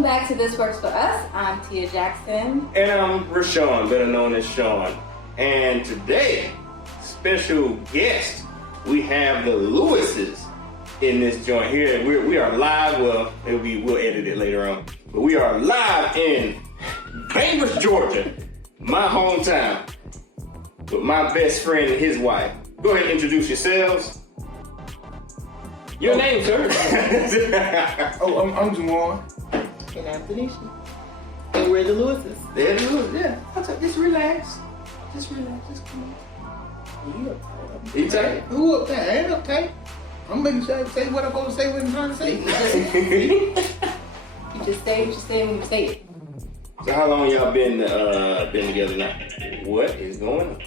Welcome back to This Works For Us. I'm Tia Jackson. And I'm Rashawn, better known as Sean. And today, special guest, we have the Lewises in this joint here. We are live, well, we'll edit it later on. But we are live in Bainbridge, Georgia, my hometown, with my best friend and his wife. Go ahead and introduce yourselves. Your name, sir? I'm Juwan. And I'm Tanisha. And we're the Lewises. They're the Lewises, yeah. Just relax. Just relax. Just come on. You uptight. You tight? Who uptight? I ain't uptight. I'm making sure I say what I'm supposed to say, what I'm trying to say. You just say what you say when you say it. So how long y'all been together now? What is going on?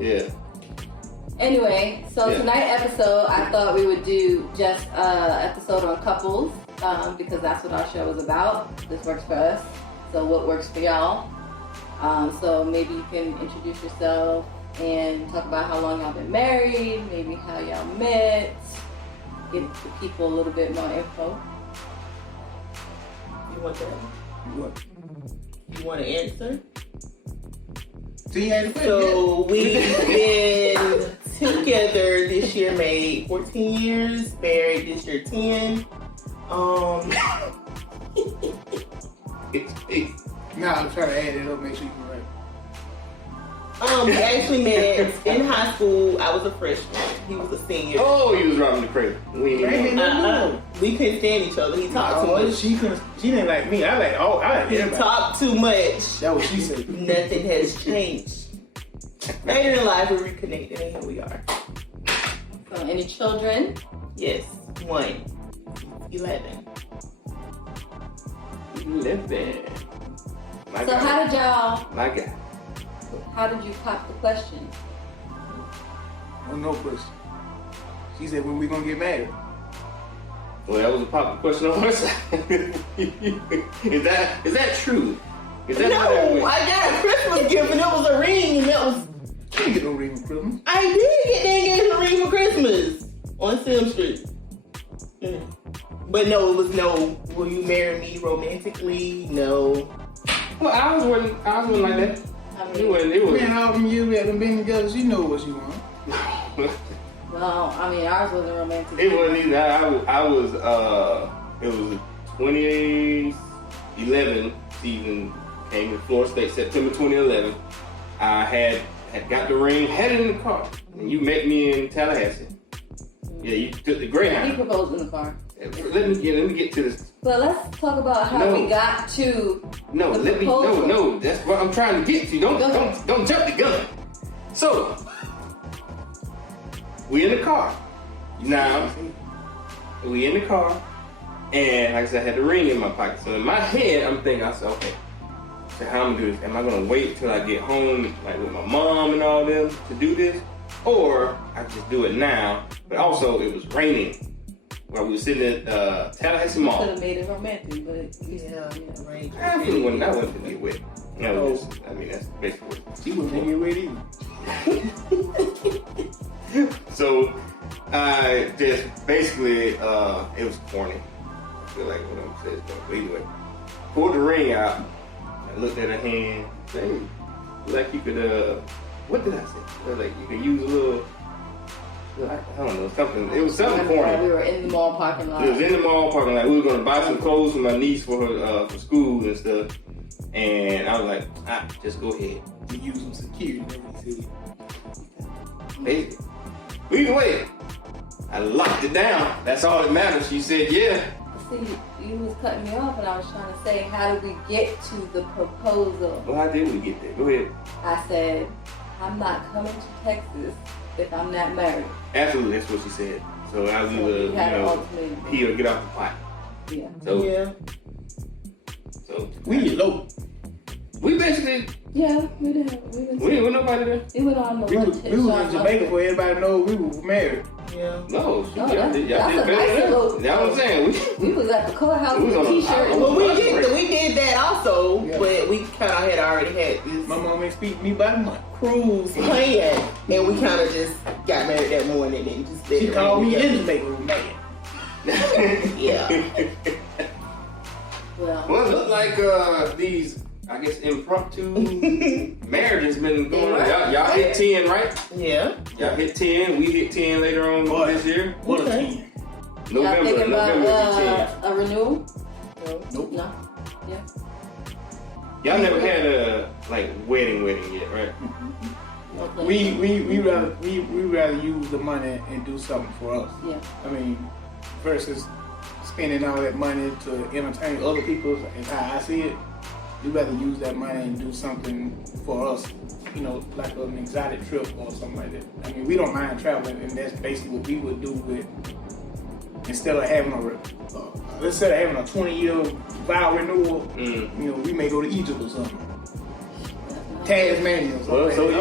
Yeah. Anyway, so tonight's episode, I thought we would do just an episode on couples because that's what our show is about. This works for us. So what works for y'all? So maybe you can introduce yourself and talk about how long y'all been married, maybe how y'all met, give the people a little bit more info. You want that? What? You want to answer? So we've been together this year, made 14 years, married this year 10. Nah, I'm trying to add it up, make sure you can write. We actually met in high school. I was a freshman. He was a senior. Oh, you was robbing the cradle. We couldn't stand each other. He talked too much. She didn't like me. I like He everybody. talked too much. That was she said. Nothing has changed. Later in life, we reconnected, and here we are. So any children? Yes, 1, 11. 11. My So God. how did you pop the question? No question. She said, when we gonna get married? Well, that was a popular question on her side. Is that true? Is that how that No, went? I got a Christmas gift, and it was a ring, and that was... You didn't get no ring for Christmas. I did get the engagement ring for Christmas on Sim Street. But no, it was no, will you marry me romantically? No. Well, ours wasn't like that. It was. Man, all them years we haven't been together, she know what she want. Well, I mean, ours wasn't romantic. It wasn't either. It was 2011 season, came to Florida State, September 2011. I had got the ring, had it in the car, and you met me in Tallahassee. Yeah, you took the He Greyhound. proposed in the car. Let me get to this. But let's talk about how we got to No, the proposal. no. That's what I'm trying to get to. Don't jump the gun. So we in the car. Now we in the car, and like I said, I had the ring in my pocket. So in my head, I'm thinking, I said, okay, so how I'm gonna do this? Am I gonna wait till I get home, like with my mom and all them, to do this, or I just do it now? But also, it was raining while we were sitting at Tallahassee Mall. Could have made it romantic, but Right. I wasn't gonna get wet. No, that's basically what. She wasn't gonna get wet either. So, I just basically, it was corny. I feel like what I'm saying. But anyway, pulled the ring out. I looked at her hand. Hey, like you could, what did I say? Like you could use a little, I don't know, something. It was something corny. We were in the mall parking lot. It was in the mall parking lot. We were gonna buy some clothes for my niece for her for school and stuff. And I was like, just go ahead. You use some security, never see. Basically. Either way, I locked it down. That's all that matters. She said, yeah. See, you was cutting me off, and I was trying to say, how did we get to the proposal? Well, how did we get there? Go ahead. I said, I'm not coming to Texas if I'm not married. Absolutely, that's what she said. So I was either, you had an ultimatum. pee or get off the pot. Yeah. So, Yeah. So We eloped. we basically, Yeah, we did. we didn't with nobody there. We went on the We lunch. was in Jamaica for everybody to know we were married. Yeah. No, No, y'all that's did a better nice than that. little- That's what I'm saying. We was at the courthouse We was with a on a- t-shirt. Well, we did that also, Yeah. but we kind of had already had this My mom ain't speak to me by month. cruise planned, and we kind of just got married that morning and just She called me in Jamaica, man. Yeah. Well, it looked like these, I guess, impromptu marriages been going on. Y'all hit 10, right? Yeah. Y'all hit 10. We hit 10 later on this year. What a 10. Y'all thinking about a renewal? Nope. No. Yeah. Y'all never had a wedding yet, right? We rather use the money and do something for us. Yeah. I mean, versus spending all that money to entertain other people, is how I see it. We rather use that money and do something for us, you know, like an exotic trip or something like that. I mean, we don't mind traveling, and that's basically what we would do with, instead of having a 20-year vow renewal, you know, we may go to Egypt or something. Tasmania or something. Well, so you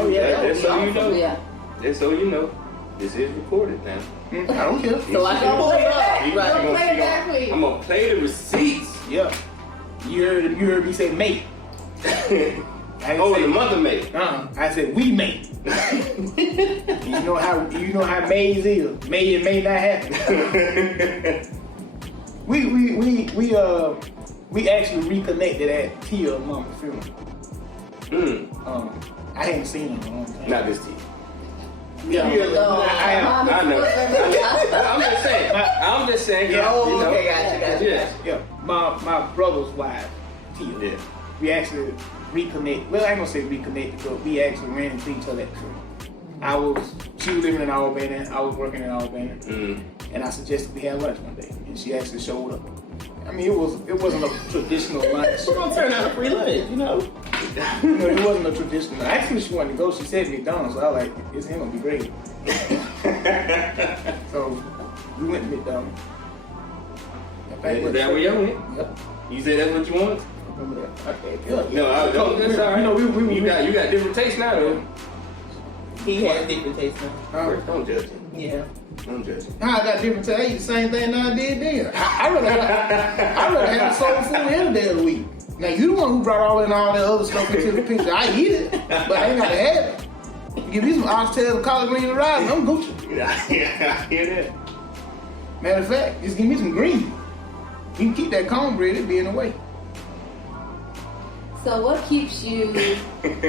know. Yeah. Just so you know, this is recorded now. I don't care. So I can pull it up. Right. I'm gonna play the receipts. Yeah. You heard me say mate. The month of May. I said we mate. you know how Mays is. May and may not happen. we actually reconnected at Tia Mama's funeral. I hadn't seen her in a long time. Not this Tia. Yeah, I know. I'm just saying. Yeah, okay, gotcha. Yeah. My brother's wife, Tia. Yeah. We actually reconnected. Well, I ain't gonna say reconnected, but we actually ran into each other at church. She was living in Alabama, I was working in Alabama, and I suggested we have lunch one day, and she actually showed up. I mean, it wasn't a traditional lunch. We're gonna turn out a free lunch, you know. It wasn't a traditional. Actually, she wanted to go. She said McDonald's, so I was like, it's him gonna be great. So we went to McDonald's. Is that where you went? Yep. You said that's what you wanted? Remember that? Okay. No, that's all right. You know, you got different tastes now, though. He has different tastes now. Don't judge him. Yeah. Don't judge him. How I got different taste? I eat the same thing I did then. I rather have soul food any day of the week. Now you the one who brought all that other stuff into the picture. I eat it, but I ain't gotta have it. Give me some oxtails, collard greens, and rice, and I'm Gucci. Yeah, I hear that. Matter of fact, just give me some greens. You can keep that cornbread, it'll be in the way. So what keeps you? What keeps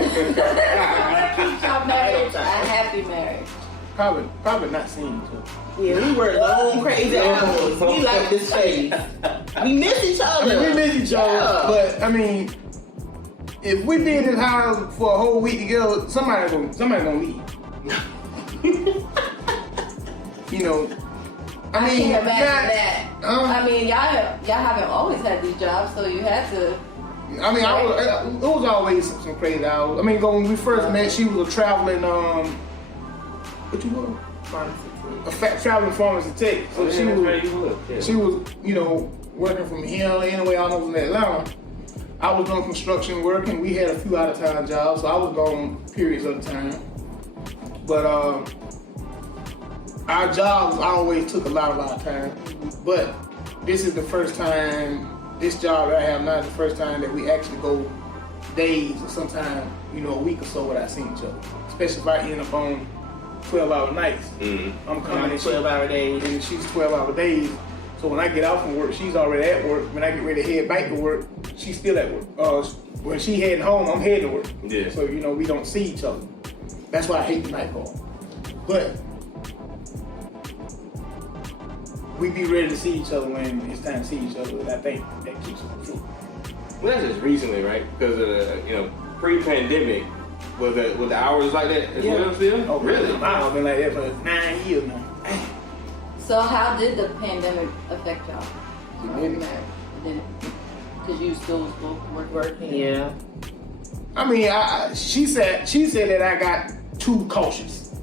your marriage a happy marriage? Probably not seeing each other. Yeah, we work long, crazy hours. We like this phase. We miss each other. We miss each other, but I mean, if we be in this house for a whole week together, somebody gonna leave. You know, I can't imagine that. I mean, y'all haven't always had these jobs, so you had to. I mean, it was always some crazy hours. I mean, when we first met, she was a traveling, what you were? Traveling pharmacy tech. So she was, you know, working from here anyway, almost in Atlanta. I was doing construction work, and we had a few out-of-town jobs, so I was gone periods of the time. But our jobs always took a lot of our time. But this is the first time, this job that I have now is the first time that we actually go days or sometime, you know, a week or so without seeing each other. Especially if I end up on 12-hour nights. I'm coming in 12-hour days. and she's 12-hour days. So when I get out from work, she's already at work. When I get ready to head back to work, she's still at work. When she heading home, I'm heading to work. Yeah. So, you know, we don't see each other. That's why I hate the night call. But we be ready to see each other when it's time to see each other. And I think that keeps it true. Well, that's just recently, right? Because you know, pre-pandemic, was the hours like that as well still? Oh, really? I've been like that for 9 years now. So how did the pandemic affect y'all? It didn't. It didn't. Because you still was working. Yeah. I mean, she said that I got too cautious.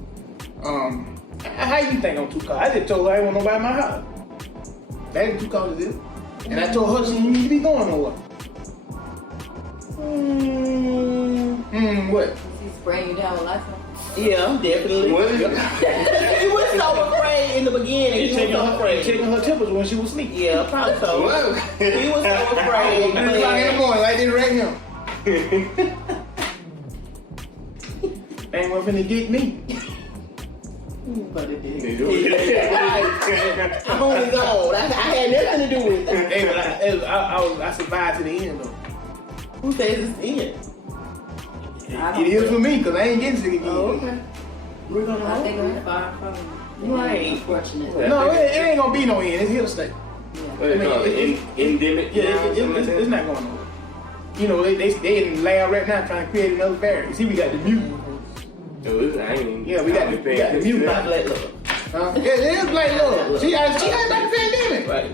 How you think I'm too cautious? I just told her I didn't want nobody in my house. That ain't too cautious, is it? And I told her she didn't need to be going nowhere. What? Was he spraying you down with Lysol? Yeah, definitely. Was it? He was so afraid in the beginning. He was so afraid. Checking her temperature when she was asleep. Yeah, probably so. What? He was so afraid. 3 o'clock in the morning, like this right now. Ain't one finna get me. But it did. You do it. I'm on his own. I had nothing to do with it. Hey, but I survived to the end though. Who says it's the end? It is for me because I ain't getting sick again. Oh, okay. We're gonna I think hope. we're far from Right. unfortunate. No, it ain't gonna be no end. It's here to stay. What they call it? Endemic? Yeah, it's not going nowhere. You know, they in the lab right now trying to create another variant. See, we got the mutant. Yeah, we got the mutant. Not black love. Yeah, it is black love. She had about the pandemic. Right.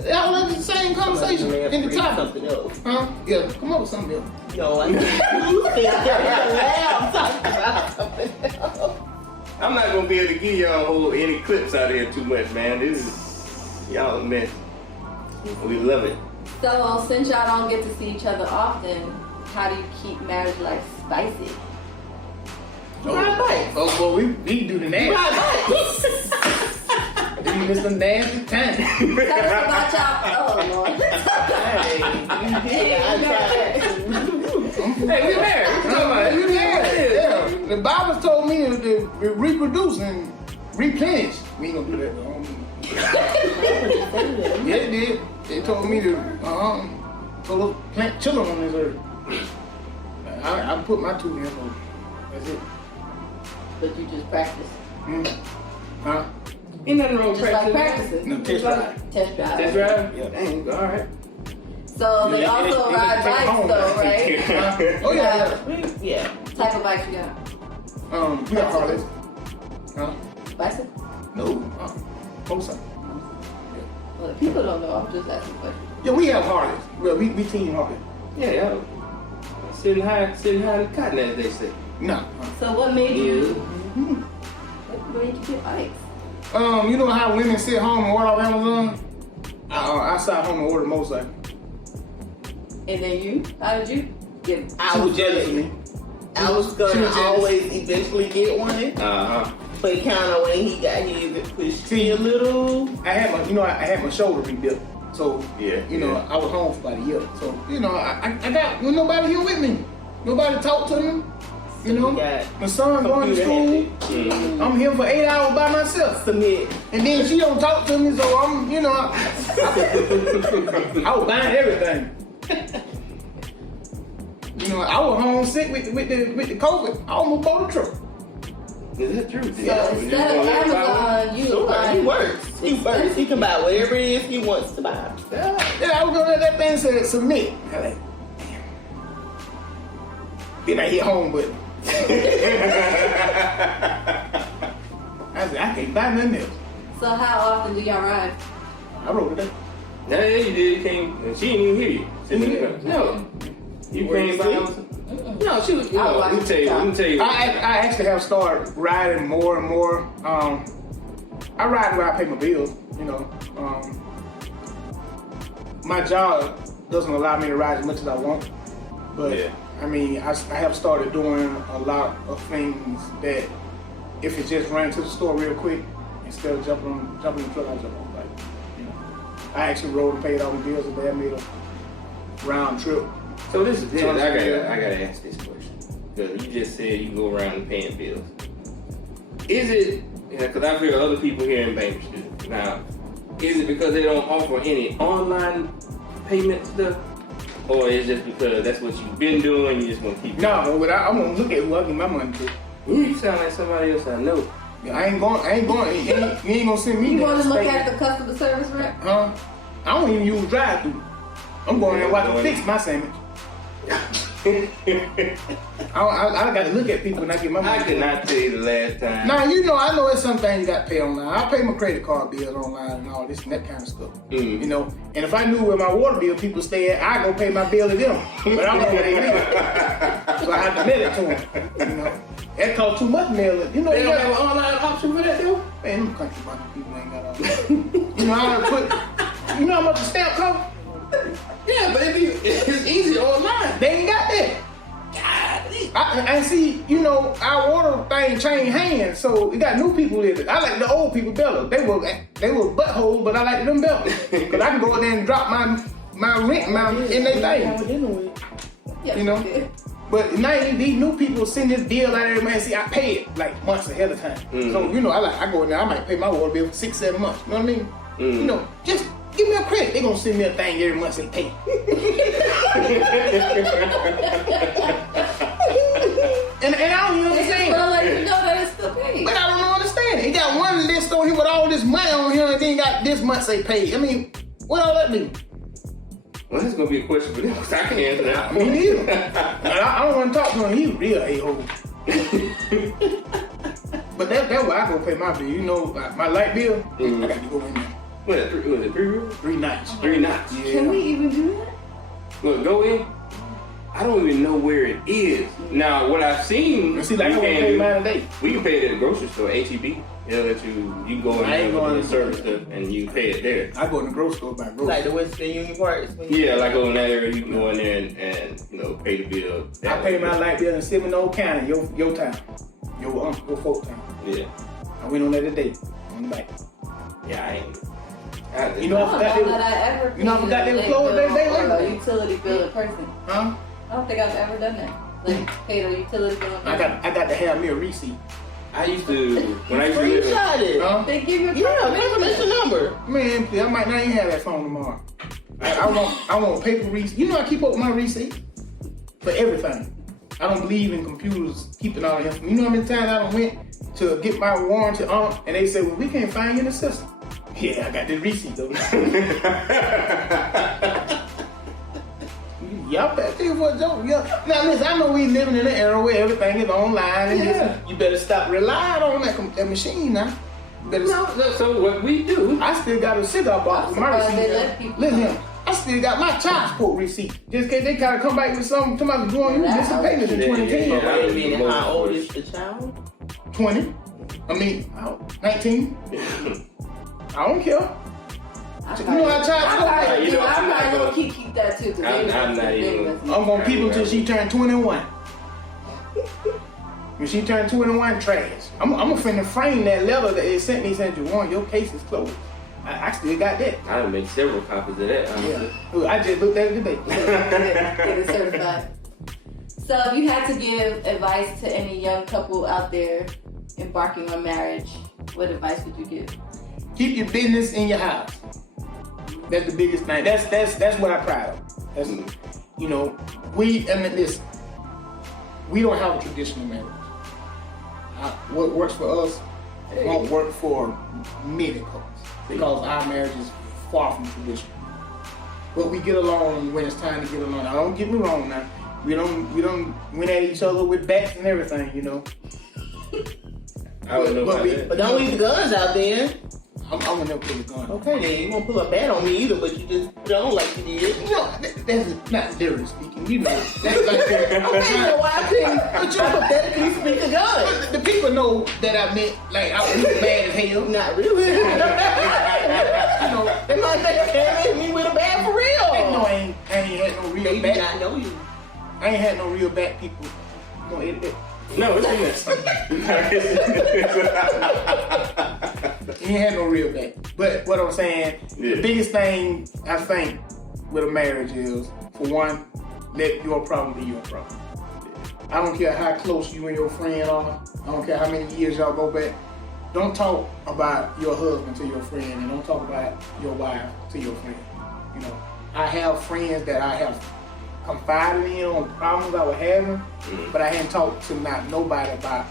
That was the same conversation in the top. Something else. Huh? Yeah, come up with something else. No, I think you think I'm talking about something else. I'm not gonna be able to give y'all any clips out here too much, man. This is y'all a mess. We love it. So, since y'all don't get to see each other often, how do you keep marriage life spicy? Ride bikes. Oh, well, we do the nasty. Ride bikes. We miss some nasty time. Tell us about y'all. Oh, Lord. Hey, we married. We married. Yeah. The Bible told me to reproduce and replenish. We ain't gonna do that though. Yeah, it did. They told me to plant children on this earth. I put my 2 hands on it. That's it. But you just practice. Huh? Ain't nothing wrong with Just like practicing. No, test drive. Test drive. Test drive? Yeah. Dang, all right. So, they also ride bikes, though, right? Oh, yeah. Yeah. Type of bikes you got? We got Harleys. Huh? Bicycle? No. Motorcycle. Well, people don't know. I'm just asking questions. Yeah, we have Harleys. Well, we team Harley. Yeah. Sitting high in the cotton, as they say. No. So, what made you? What made you get bikes? You know how women sit home and order off Amazon? I sat home and ordered a motorcycle. And then you? How did you get? She was jealous of me. I was gonna always eventually get one, Uh-huh. but kind of when he got his, it pushed me a little. I had my shoulder rebuilt. So, Yeah, you know, I was home for about a year. So, you know, I got nobody here with me. Nobody talk to me. You know, my son going to school. I'm here for 8 hours by myself. Submit. And then she don't talk to me, so I'm, you know, I was buying everything. You know, I was home sick with the COVID. I almost bought a truck. Is that true? So instead of Amazon, you Sure, buy. he works. He can buy whatever it is he wants to buy. Yeah, I was gonna let that thing say submit. I like, damn. Then I hit home button. I said, I can't buy nothing else. So how often do y'all ride? I wrote it down. Yeah, you did. You came, and she didn't even hear you. She didn't hear you. No. You came by. No, she was. Let me tell you. I actually have started riding more and more. I ride where I pay my bills. You know, my job doesn't allow me to ride as much as I want, but Yeah. I mean, I have started doing a lot of things that if it just ran to the store real quick, instead of jumping in the truck, I jump on the bike. You know, I actually rode and paid all the bills, and they made a round trip. So this is I gotta ask this question because you just said you go around paying bills. Is it because I've heard other people here in Bakersfield now? Is it because they don't offer any online payment stuff, or is it just because that's what you've been doing? You just gonna keep? No, but I'm gonna look at who I give my money to. You sound like somebody else I know. Yeah, I ain't going. You ain't gonna send me. You want to look that at the customer service rep? Huh? I don't even use drive-through. I'm going there where I can fix my sandwich. I got to look at people when I get my money. I cannot tell you the last time. Now, you know, I know it's some things you got to pay online. I pay my credit card bills online and all this and that kind of stuff. You know, and if I knew where my water bill people stay at, I go pay my bill to them. But I don't know where they live. So I have to mail it to them. You know, that costs too much mailing. You know, They don't have an online option for that though? Man, them country bunch people ain't got all that. You know how to put, you know how much a stamp costs? Yeah, but it's easy online. They ain't got that. I see, you know, our water thing changed hands, so we got new people in it. I like the old people better. They were buttholes, but I like them better. Cause I can go in there and drop my rent in their thing. Yes, You know? But now these new people send this bill out every month. See, I pay it like months ahead of time. Mm-hmm. So, you know, I go in there, I might pay my water bill for 6-7 months. You know what I mean? Mm-hmm. You know, just give me a credit. They're going to send me a thing every month and pay. and I don't even understand. Well, like, you know that it's still paid. But I don't understand it. He got one list on here with all this money on here, and then got this month say paid. I mean, what all that mean? Well, that's gonna be a question for them because I can't answer that. Me neither. I don't want to talk to him. He real a-hole. But that's why I go pay my bill. You know, my light bill, I got to go in there. What, was it 3 rooms? 3 nights. 3 nights. Yeah. Can we even do that? Look, go in. I don't even know where it is. Now, what I've seen, See, like I want to pay mine today. we can pay it at the grocery store, HEB. They'll let you can go in I ain't there going with the service stuff and you pay it there. I go in the grocery store by grocery. Like the Western Union parts. Yeah, like on that area, you can go in there and you know, pay the bill. I pay my light bill in Seminole County, your town, your folk town. Yeah. I went on that today on the bike. Yeah, I ain't. You know, I don't know that I ever You know, I forgot they were paid closed. They a late. utility bill in person. Huh? I don't think I've ever done that. Like, paid a utility bill in person. I got to have me a receipt. I used to when I used to live in, Screenshot it. Huh? They give you a Yeah, confirmation number. Man, please, I might not even have that phone tomorrow. I want paper receipt. You know, I keep up with my receipt for everything. I don't believe in computers keeping all the information. You know how many times I done went to get my warranty on, and they said, well, we can't find you in the system. Yeah, I got the receipt though. Y'all better think for a joke. Yeah. Now listen, I know we living in an era where everything is online, and just, you better stop relying on that machine now. You better so what we do, I still got a cigar box with my surprised they receipt. let people Listen, know. I still got my child support receipt. Just in case they kind of come back with something, somebody doing you missing payments in 2010. Yeah. Wait a minute, how old is the child? 20. I mean, 19. I don't care. You know how child support you know, I'm not I'm gonna- gonna keep that too. I'm not even- I'm gonna keep her till she turn 21. When she turn 21, trash. I'm finna frame that letter that they sent me saying, Juwan, your case is closed. I still got that. I done make several copies of that. Honestly. Yeah. I just looked at it today. Get it certified. So if you had to give advice to any young couple out there embarking on marriage, what advice would you give? Keep your business in your house. That's the biggest thing. That's what I pride of. That's, you know, we don't have a traditional marriage. What works for us won't work for many couples because our marriage is far from traditional. But we get along when it's time to get along. Now, don't get me wrong now. We don't win at each other with bats and everything, you know. I don't know about that. But don't leave the guns out there. I'm gonna never put a gun. Okay, then you won't pull a bat on me either, but you just put it on like you did. No, that's not literally speaking. You know, that's like that. Okay, so why couldn't you hypothetically speak a gun? The people know that I meant like I was mad as hell. Not really. You know, They might think they hit me with a bat for real. no, I ain't had no real They do bad. not know you. I ain't had no real bad people. You know, No, it's he ain't had no real bad. But what I'm saying, the biggest thing I think with a marriage is, for one, let your problem be your problem. I don't care how close you and your friend are. I don't care how many years y'all go back. Don't talk about your husband to your friend, and don't talk about your wife to your friend. You know, I have friends that I have confided in on problems I was having, but I hadn't talked to not nobody about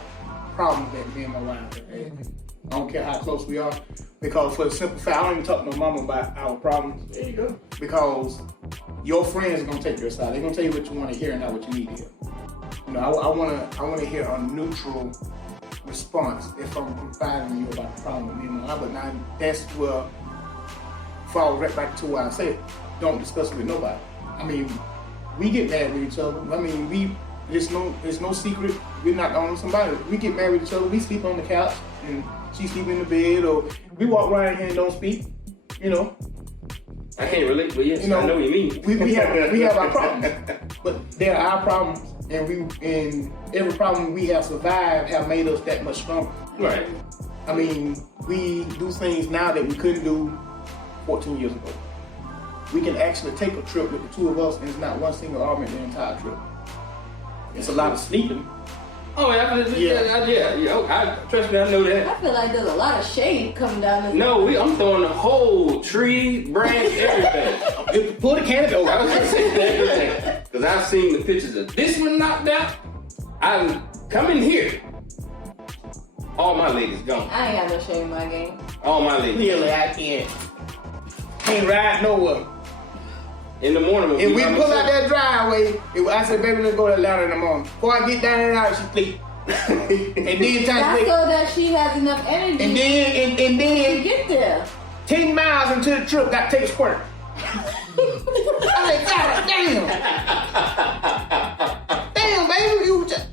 problems that me and my wife have had. I don't care how close we are, because for the simple fact, I don't even talk to my mama about our problems. There you go. Because your friends are gonna take your side. They're gonna tell you what you want to hear and not what you need to hear. You know, I wanna hear a neutral response if I'm confiding in you about the problem with me and my wife. But now that's where falls right back to what I said. Don't discuss it with nobody. I mean, we get mad with each other. I mean, it's no secret. We're not the only somebody. We get married with each other. We sleep on the couch and she sleep in the bed, or we walk right in here and don't speak. You know. I can't relate, but yes, You know, I know what you mean. we have our problems, but they're our problems, and every problem we have survived have made us that much stronger. Right. I mean, we do things now that we couldn't do 14 years ago. We can actually take a trip with the two of us, and it's not one single argument the entire trip. It's a lot of sleeping. Oh, yeah. Trust me, I know that. I feel like there's a lot of shade coming down this. No, I'm throwing the whole tree, branch, everything. Pull the canopy over. I was just saying everything. Because I've seen the pictures of this one knocked out. I'm coming here. All my ladies gone. I ain't got no shame in my game. All my ladies. Clearly, I can't. Can't ride nowhere. In the morning. If we pull out that driveway, I said, baby, let's go to Atlanta in the morning. Before I get down there, out, she sleep. And then That's so that she has enough energy and then to get there. 10 miles into the trip, got to take a squirt. I like, God damn. Damn, baby.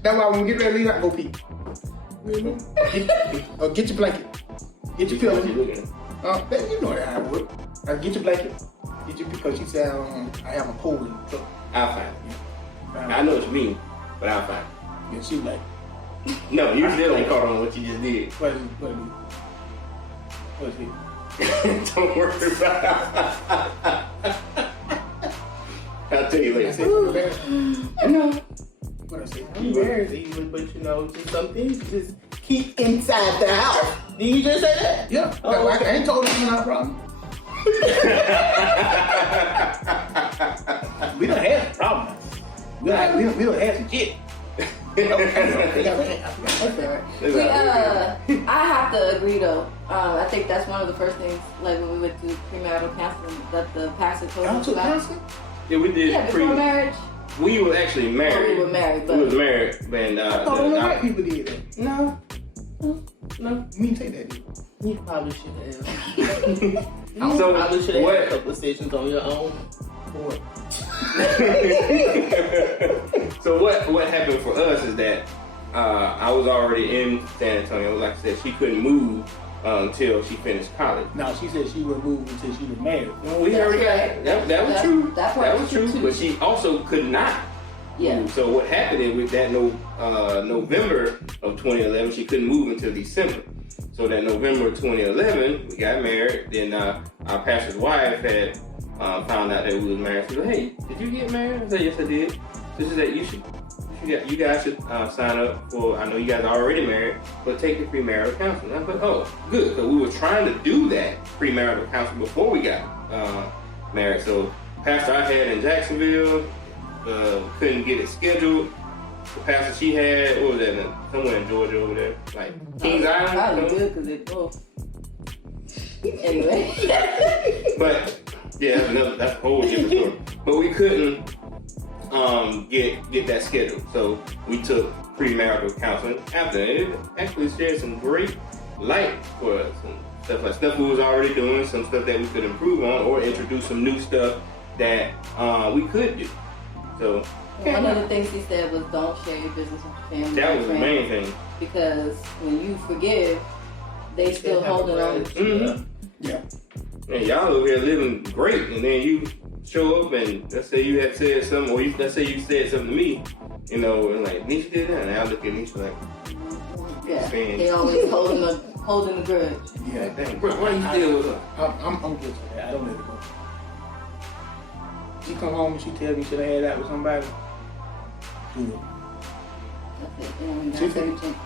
That's why when we get ready to leave, I go pee. Get your blanket. Get your pillow. Baby, you know how it works. Get your blanket. Because she said, I have a cold in the truck. I'll find it. I know what you mean, but I'll find it. Yeah, she was like, no, you still ain't caught on what you just did. what is it? Don't worry about it. I'll tell you I later. said, no. What I say? I'm married even, but you know, just some things just keep inside the house. Did you just say that? Yeah. Oh, I ain't told her it's not a problem. We don't have a problem. We don't have some shit. I have to agree though. I think that's one of the first things, like when we went to premarital counseling, that the pastor told Y'all us took about. counseling? Yeah, we did. Yeah, before marriage. We were actually married. We were married, but we was married, and I thought only white people did that. No. We didn't take that deal. You probably should have. So You probably should have what- had a couple of sessions on your own. So what happened for us is that I was already in San Antonio. Like I said, she couldn't move until she finished college. No, she said she would move until she was married. Well, we already got that was true. That was true. But she also could not. Yeah. So what happened is with that November of 2011, she couldn't move until December. So that November of 2011, we got married. Then our pastor's wife had found out that we was married. She said, "Hey, did you get married?" I said, "Yes, I did." So she said, "You guys should sign up for. I know you guys are already married, but take the premarital counseling." I thought, "Oh, good." So we were trying to do that premarital counseling before we got married. So pastor I had in Jacksonville couldn't get it scheduled. The pastor she had, what was that? Somewhere in Georgia over there, like Kings Island. Probably good because they both. Anyway. But yeah, that's a whole different story. But we couldn't get that scheduled, so we took premarital counseling after. And it actually shared some great light for us and stuff we was already doing, some stuff that we could improve on, or introduce some new stuff that we could do. So One of the things he said was don't share your business with your family. that and was the friends, main thing. Because when you forgive, they still holding on. Mm-hmm. Yeah. And y'all over here living great, and then you show up and let's say you had said something, or let's say you said something to me, and like, Nisha did that, and I look at Nisha like, Yeah, they always holding the grudge. Yeah. dang, bro, why you still with her? I'm good for that. I don't let it go. She come home and she tell me should I had that with somebody. Do it. That's it. And She no think- second chance.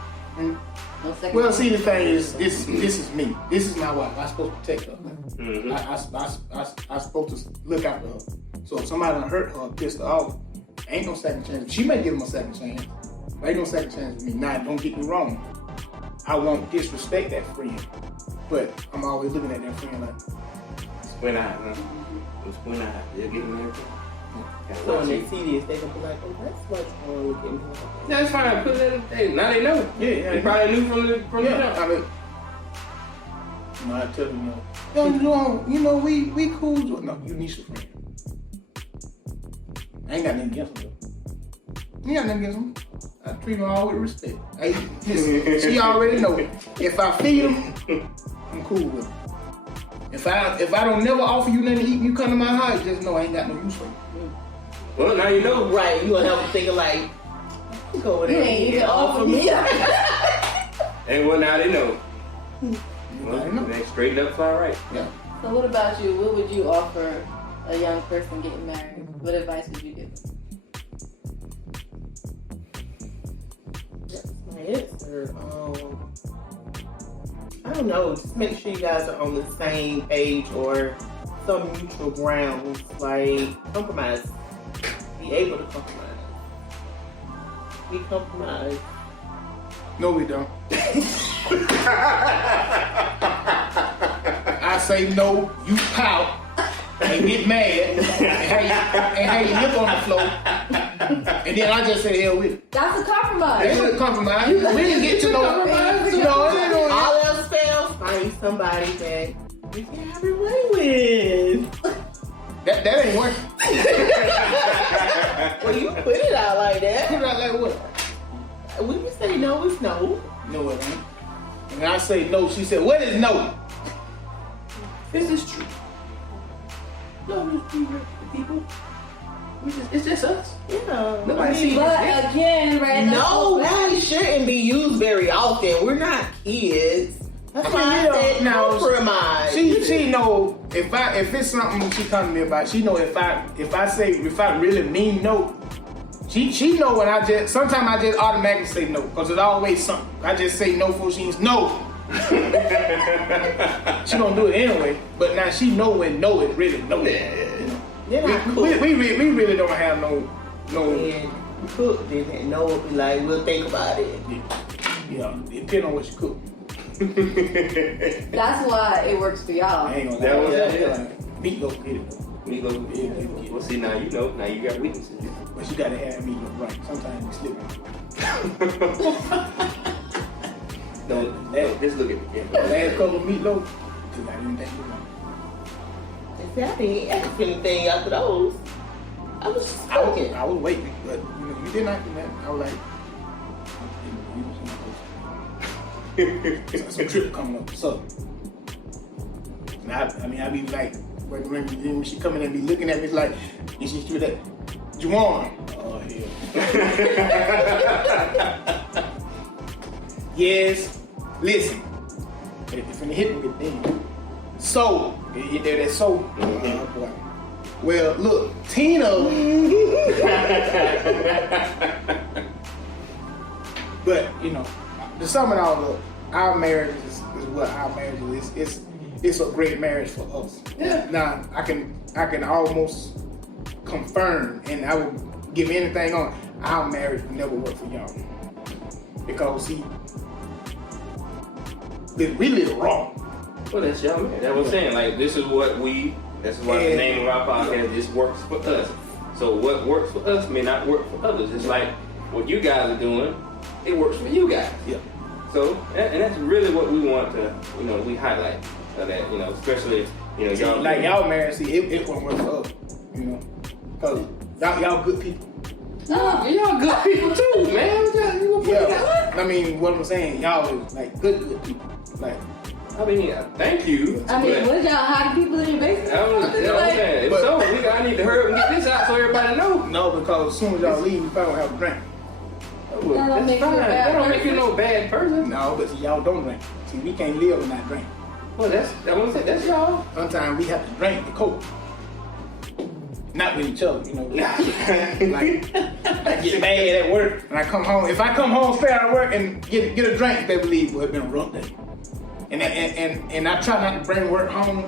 No second Well, chance. see, the thing is, this is me. This is my wife. I'm supposed to protect her. Mm-hmm. I'm supposed to look after her. So if somebody done hurt her, pissed her off, ain't no second chance. She may give him a second chance. But ain't no second chance with me. Now, don't get me wrong. I won't disrespect that friend. But I'm always looking at that friend like, Squint eye, huh? Squint eye. They're getting everything. So when they see this, they gonna be like, "Oh, that's what's wrong with him." That's fine. Put that. Hey, now they know. yeah. They probably knew from the Yeah, jump. I mean, I tell them, we cool. No, you need some friend. I ain't got nothing against them. You got nothing against them. I treat them all with respect. She already know. If I feed them, I'm cool with them. If I don't never offer you nothing to eat, and you come to my house, just know I ain't got no use for you. Well, now you know. Right, you gonna have them thinking like, "You go over You there ain't even and offer me." And well, now they know. Well, I know. they straighten up, fly right. Yeah. So what about you? What would you offer a young person getting married? What advice would you give them? answer. I don't know. Just make sure you guys are on the same page or some mutual grounds. Like compromise. Be able to compromise. We compromise. No, we don't. I say no, you pout and get mad and have your lip on the floor. And then I just say hell with it. That's a compromise. That's a compromise. We didn't get to know. All else fails, find somebody that you can have your way with. That ain't working. Well, you put it out like that. Put it out like what? When you say no, it's no. No, it ain't. And I say no, she said, what is no? This is true. No, people. It's just us. Yeah. Nobody sees But this. again, right? No, that shouldn't be used very often. We're not kids. That's why I said compromise. She know if it's something she come to me about, she know if I really mean no, she know when sometimes I just automatically say no, because it's always something. I just say no for she's no. She gonna do it anyway, but now she know when no is really no. They're not cool. We really don't have no. And we cook, then no will be like, we'll think about it. Yeah, depending on what you cook. That's why it works for y'all. I ain't gonna That was lie. it. Meatloaf get it. Meatloaf. Well, see, now you know. Now you got weaknesses. But you gotta have meatloaf right. Sometimes you slip. No, just look at me. The last couple of meatloaf, because I didn't think it was. I didn't ask anything after those. I was just cooking. I was waiting, but you didn't ask me that. I was like, some trip coming up. So, and I be like, when she coming and be looking at me like, and she threw that, Juwan. Oh hell. Yes. Listen. If it hit me with thing. So, hit there that soul. Boy. Well, look, Tina. But to sum it all up, our marriage is what our marriage is. It's a great marriage for us. Yeah. Now I can almost confirm, and I will give anything on our marriage will never work for y'all, because see, we live wrong. Well, that's y'all, man. That's what I'm saying. Like, this is why the name of our podcast, this works for us. So what works for us may not work for others. It's like what you guys are doing, it works for you guys. Yeah. So, and that's really what we want to, we highlight. So that, especially, y'all. Like y'all marriage, see, it won't work for us, because y'all good people. Y'all good people too, man. Yeah. I mean, what I'm saying, y'all is like good people. Like, thank you. What y'all hiding people in your basement? That's what I'm saying. If so, I need to hurry up and get this out so everybody knows. No, because as soon as y'all leave, you probably won't have a drink. That's fine. That don't make you no bad person. No, but see, y'all don't drink. See, we can't live without drink. Well, that's what I'm saying. That's y'all. Sometimes we have to drink the Coke. Not with each other, like, I get mad at work and I come home. If I come home straight out of work and get a drink, they believe it's been a rough day. And I try not to bring work home.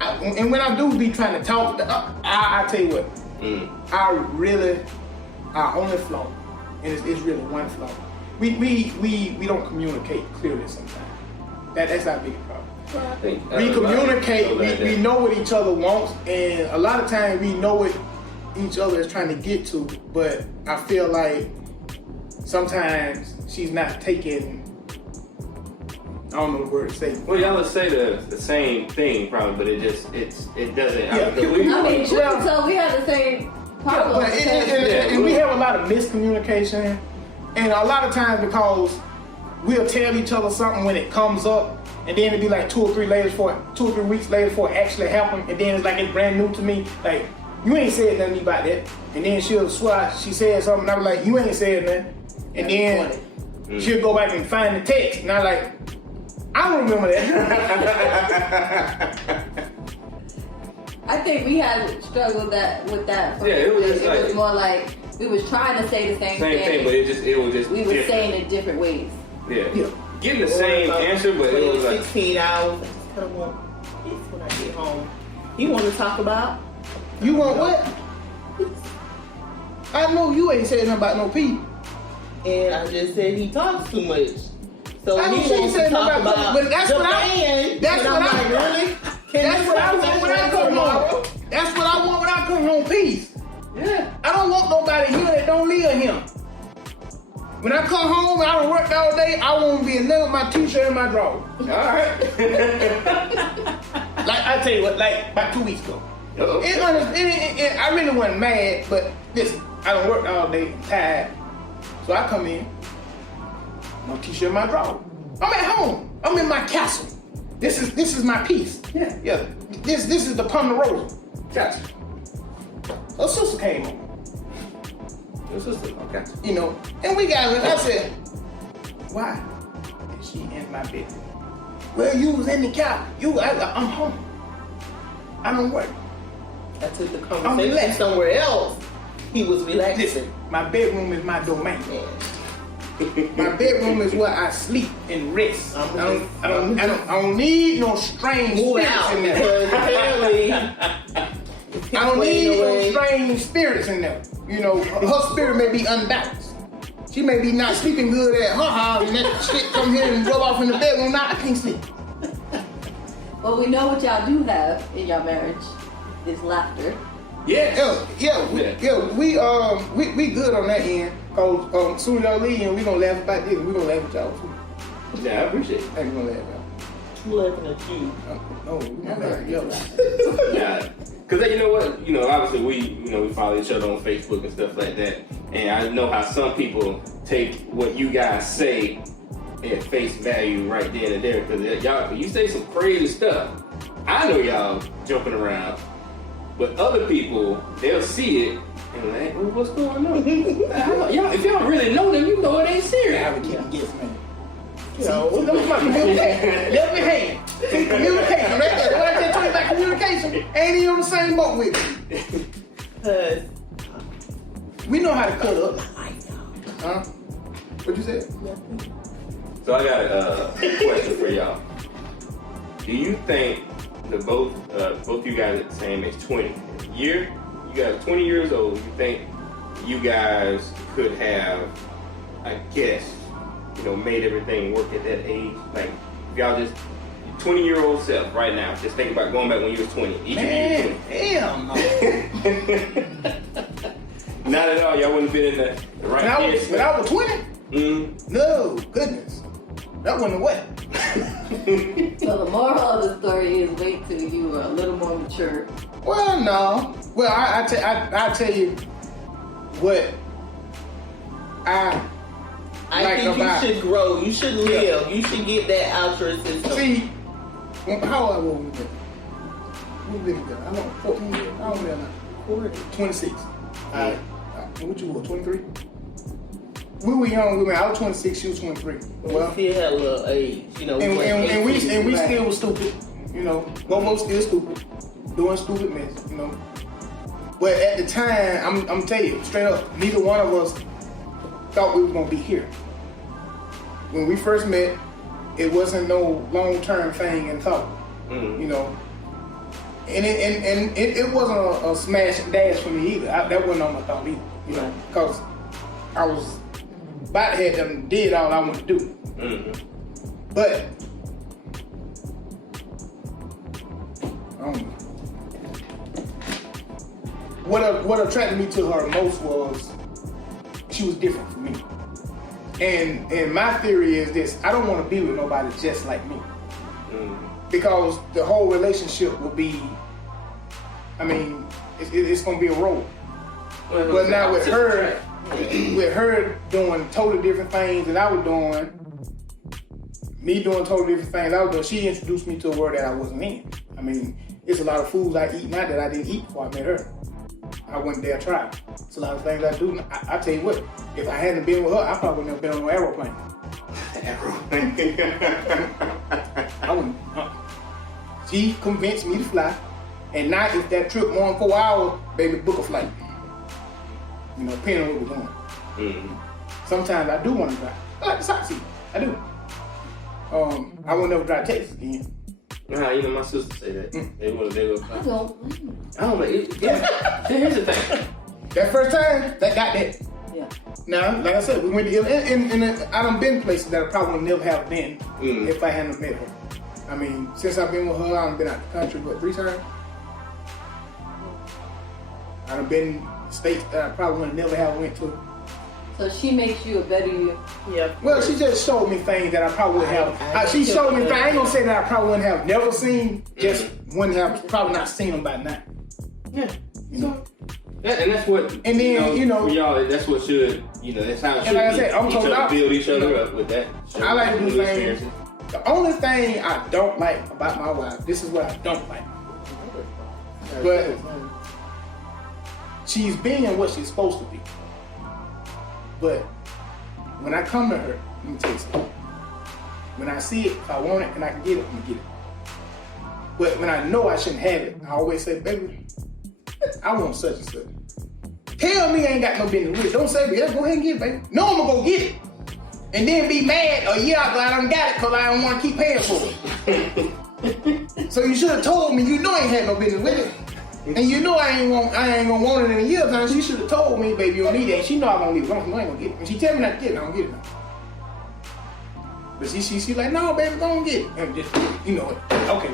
And when I do be trying to talk, I tell you what, our only flaw, and it's really one flaw. We don't communicate clearly sometimes. That's our biggest problem. Well, I think We communicate, we know what each other wants, and a lot of times we know what each other is trying to get to, but I feel like sometimes she's not taking, I don't know the word to say. Well, y'all would say the same thing probably, but it doesn't. Yeah. So we have the same problem. And we have a lot of miscommunication, and a lot of times because we'll tell each other something when it comes up, and then it'll be like 2 or 3 weeks later before it actually happened, and then it's like it's brand new to me. Like, you ain't said nothing to me about that. And then she'll swear she said something, and I'm like, you ain't said nothing. And then she'll go back and find the text, and I'm like, I don't remember that. I think we had struggled with that. Yeah, it was just it was more like We was trying to say the same thing. But it was just we were different. saying it different ways. Yeah. Getting the same answer, but it was like 16 hours. I just kind of want peace when I get home. You want to talk about? You want what? I know you ain't saying nothing about no pee. And I just said he talks too much. So I he don't wants to talk about but that's what Japan. That's what I'm like, really? That's what I want when I come home. That's what I want when I come home. Peace. yeah. I don't want nobody here that don't live here. When I come home and I don't work all day, I want to be in there with my t-shirt and my drawers. All right. Like I tell you what, like about 2 weeks ago. Uh-oh. I really wasn't mad, but listen, I don't work all day, I'm tired. So I come in, my t-shirt and my drawers. I'm at home. I'm in my castle. This is my piece. Yeah. This is the Ponderosa. Gotcha. Her sister came home. Your sister, okay. You know, and we got it. I said, why did she in my bed? Well, you was in the couch. I'm home. I don't work. I took the I'm conversation relaxed. somewhere else. He was relaxing. Listen, my bedroom is my domain. My bedroom is where I sleep and rest. I don't need no strange Move spirits out in there. because apparently I don't need no strange spirits in there. You know, her spirit may be unbalanced. She may be not sleeping good at her house, and that shit come here and rub off in the bedroom. Now I can't sleep. Well, we know what y'all do have in your marriage is laughter. Yes. We good on that end. Cause soon as y'all leave, we gonna laugh about this. We gonna laugh at y'all too. Yeah, I appreciate it. Hey, we gonna laugh at y'all. I'm laughing at you. No, we gonna laugh at y'all. Yeah. Because you know what? You know, obviously we follow each other on Facebook and stuff like that. And I know how some people take what you guys say at face value right then and there. Because y'all, you say some crazy stuff. I know y'all jumping around. But other people, they'll see it and like, well, what's going on? Y'all, if y'all really know them, you know it ain't serious. I would keep it guess, man. You know, that's my communication. Let me hang. See, communication right there. What I just told you about communication, ain't even on the same boat with me. Because We know how to cut up. Huh? What you said? So I got a question for y'all. Do you think the both you guys at the same age, 20 year? You guys are 20 years old. You think you guys could have, I guess, made everything work at that age? Like, if y'all just 20-year-old self right now, just think about going back when you was 20. Each Man, of you hell no. 20. Not at all. Y'all wouldn't have been in the right When I was 20? Mm-hmm. No, goodness. That wasn't what? So the moral of the story is wait till you are a little more mature. Well, no. Well, I tell you what I like think about. you should grow. You should live. You should get that out your system. See, how old were we then? We lived together. I don't 14 years. I don't know. 26. What you were, 23? We were young. I was 26. She was 23. Well, we still had a little age, And we still was stupid. Both of us still stupid, doing stupid mess. But at the time, I'm telling you straight up, neither one of us thought we were gonna be here. When we first met, it wasn't no long-term thing in thought. And it wasn't a smash and dash for me either. That wasn't on my thought either. Because I was about to have them did all I wanted to do. Mm-hmm. But I don't know. What attracted me to her most was she was different from me. And my theory is this: I don't want to be with nobody just like me. Because the whole relationship will be, it's going to be a role. But now with her doing totally different things than I was doing, me doing totally different things I was doing, she introduced me to a world that I wasn't in. It's a lot of foods I eat now that I didn't eat before I met her. I wouldn't dare try. It's a lot of things I do. I tell you what, if I hadn't been with her, I probably wouldn't have been on no aeroplane. I wouldn't. She convinced me to fly, and now if that trip more than 4 hours, baby, book a flight. You know, depending on where we're going. Sometimes I do want to drive. I like the sightsee. I do. I will never drive Texas again. Nah, you know my sister say that. They will. I don't. I don't know. Here's the thing. That first time, that got that. Yeah. Now, like I said, we went to I done been places that I probably would never have been if I hadn't met her. I mean, since I've been with her, I've been out the country, 3 times? I done been states that I probably would never have went to. So she makes you a better you. Yeah. Well, she just showed me things that I probably would have. She showed me things. I ain't gonna say that I probably wouldn't have never seen. Just wouldn't have probably not seen them by now. Yeah. So, and that's what. And then for y'all, that's what should. That's how it should like I be. said, I'm told to build each other up with that. I like to do things. The only thing I don't like about my wife, this is what I don't like. But she's being what she's supposed to be. But when I come to her, let me tell you something. When I see it, if I want it and I can get it, I'm gonna get it. But when I know I shouldn't have it, I always say, baby, I want such and such. Tell me I ain't got no business with it. Don't say, yeah, go ahead and get it, baby. No, I'm gonna go get it. And then be mad a year after I done got it because I don't want to keep paying for it. So you should have told me, you know I ain't had no business with it. And you know I ain't gonna want it in a year time. She should have told me, baby, you don't need that. She know I don't need it. I ain't gonna get it. When she tell me not to get it, I don't get it now. But she like, no, baby, don't get it. And just, okay.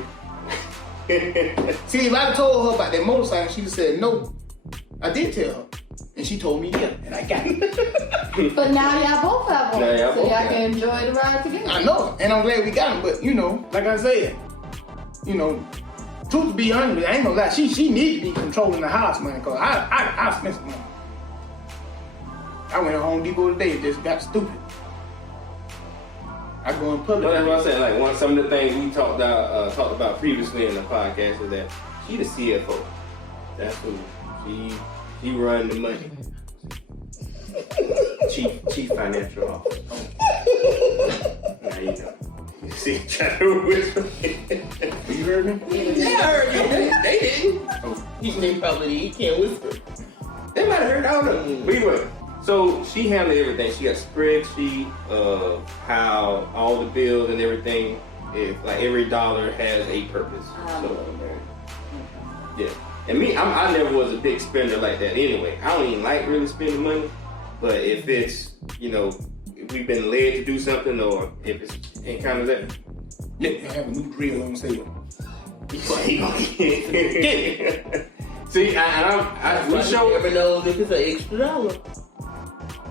See, if I told her about that motorcycle, she'd have said no. I did tell her. And she told me yeah, and I got it. But now y'all both have one, Now y'all so both y'all got can enjoy the ride together. I know, and I'm glad we got them. But like I said, truth be honest, I ain't gonna lie. She need to be controlling the house, man, cause I spent some money. I went to Home Depot today and just got stupid. I go in public. Well, that's what I'm saying. Some of the things we talked about previously in the podcast is that she the CFO. That's who she run the money. Chief financial officer. Now you know. You see, trying to whisper. You heard me? Yeah, I heard you. They didn't. He probably he can't whisper. They might have heard. I don't know. But anyway, so she handled everything. She got a spreadsheet of how all the bills and everything. If like every dollar has a purpose. Yeah. And me, I never was a big spender like that anyway. I don't even like really spending money. But if it's, if we've been led to do something or if it's any kind of that. Yeah, I have a new drill on sale. See, we show never know if it's an extra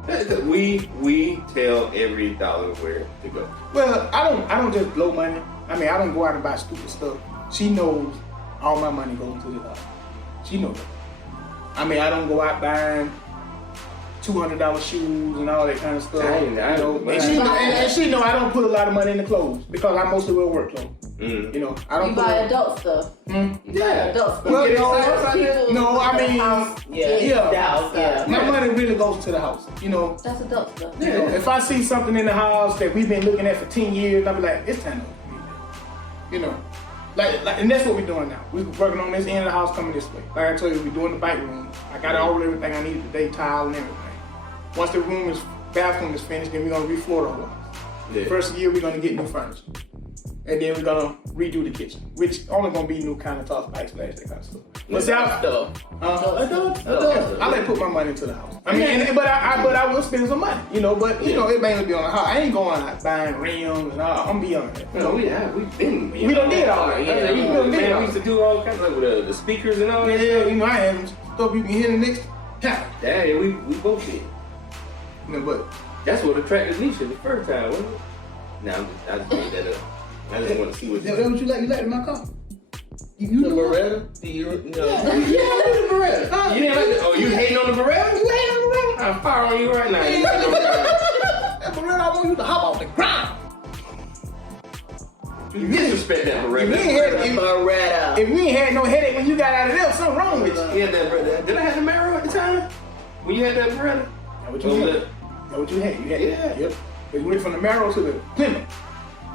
$1. We tell every dollar where to go. Well, I don't just blow money. I mean, I don't go out and buy stupid stuff. She knows all my money goes to the dollar. She knows that. I mean, I don't go out buying $200 shoes and all that kind of stuff. And she know I don't put a lot of money in the clothes because I mostly wear work clothes. I don't. You buy adult stuff. Yeah, adult stuff. Well, no, I mean, Yeah. My money really goes to the house. That's adult stuff. If I see something in the house that we've been looking at for 10 years, I'll be like, it's time to read that. And that's what we're doing now. We're working on this end of the house coming this way. Like I told you, we're doing the bike room. I got everything I needed today, tile and everything. Once the bathroom is finished, then we're gonna refloor the whole house. Yeah. First year, we're gonna get new furniture. And then we're gonna redo the kitchen, which only gonna be new countertops, backsplash, that kind of stuff. But Adult stuff. I like to put my money into the house. I mean, but I will spend some money, But it mainly be on the house. I ain't going out buying rims and all. I'm beyond that. No, we've been. We done did all that. We used to do all kinds of with the speakers and all that. Yeah, I had stuff you can hear the next time. Yeah, we both did. But that's what attracted Nisha the first time, wasn't it? Nah, I just made that up. I just want to see what that what you like? You like in my car? You the Beretta? Yeah, the Beretta. You didn't like it? Oh, you hating on the Beretta? You hating on the Beretta? I'm firing on you right now. You hating on the Beretta? That Beretta, I want you to hop off the ground. You disrespect that Beretta. If we ain't had no headache when you got out of there, something wrong with you. Yeah, that Beretta. Did I have the Camaro at the time? When you had that Beretta? What you had? You had yeah. Yep. But you went from the Camaro to the Plymouth.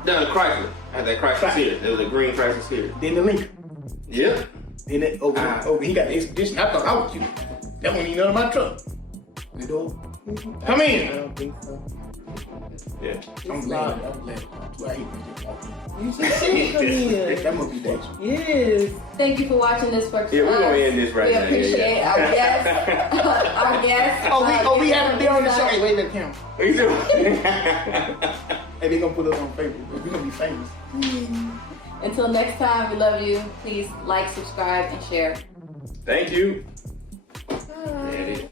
No, the Chrysler. I had that Chrysler Series. There was a green Chrysler Series. Then the Lincoln. Yeah. Then over he got the expedition. I thought I was cute. That wasn't even none of my truck. The door. Come I in. don't think so. Yeah. I'm glad. I hate You should come in. that must be dangerous. Yes. Thank you for watching this works. Yeah, for we're us. gonna end this right we now. appreciate our guests. Our guests. We have to be on the show. Hey, wait, let count. You do. Hey, they gonna put us on Facebook. We gonna be famous. Until next time, we love you. Please like, subscribe, and share. Thank you.